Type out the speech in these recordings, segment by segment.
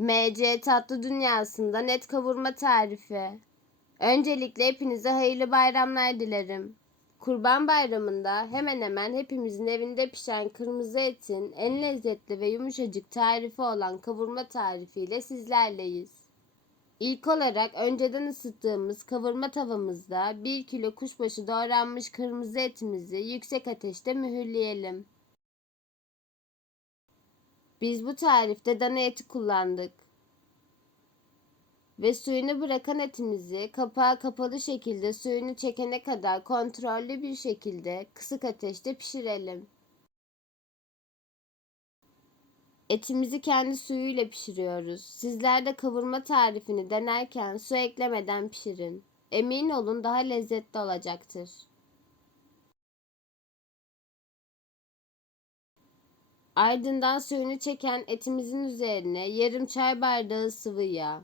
MC Tatlı Dünyası'nda net kavurma tarifi. Öncelikle hepinize hayırlı bayramlar dilerim. Kurban Bayramı'nda hemen hemen hepimizin evinde pişen kırmızı etin en lezzetli ve yumuşacık tarifi olan kavurma tarifiyle sizlerleyiz. İlk olarak önceden ısıttığımız kavurma tavamızda 1 kilo kuşbaşı doğranmış kırmızı etimizi yüksek ateşte mühürleyelim. Biz bu tarifte dana eti kullandık. Ve suyunu bırakan etimizi kapağı kapalı şekilde suyunu çekene kadar kontrollü bir şekilde kısık ateşte pişirelim. Etimizi kendi suyuyla pişiriyoruz. Sizler de kavurma tarifini denerken su eklemeden pişirin. Emin olun daha lezzetli olacaktır. Ardından suyunu çeken etimizin üzerine yarım çay bardağı sıvı yağ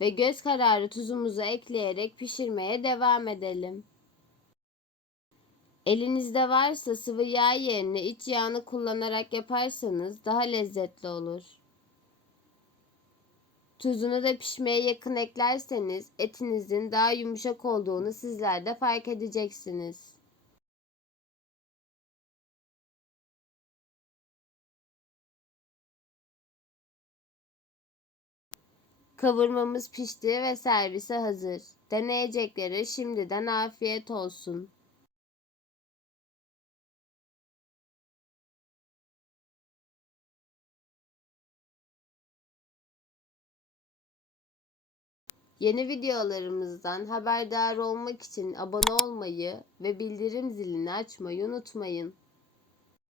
ve göz kararı tuzumuzu ekleyerek pişirmeye devam edelim. Elinizde varsa sıvı yağ yerine iç yağını kullanarak yaparsanız daha lezzetli olur. Tuzunu da pişmeye yakın eklerseniz etinizin daha yumuşak olduğunu sizler de fark edeceksiniz. Kavurmamız pişti ve servise hazır. Deneyeceklere şimdiden afiyet olsun. Yeni videolarımızdan haberdar olmak için abone olmayı ve bildirim zilini açmayı unutmayın.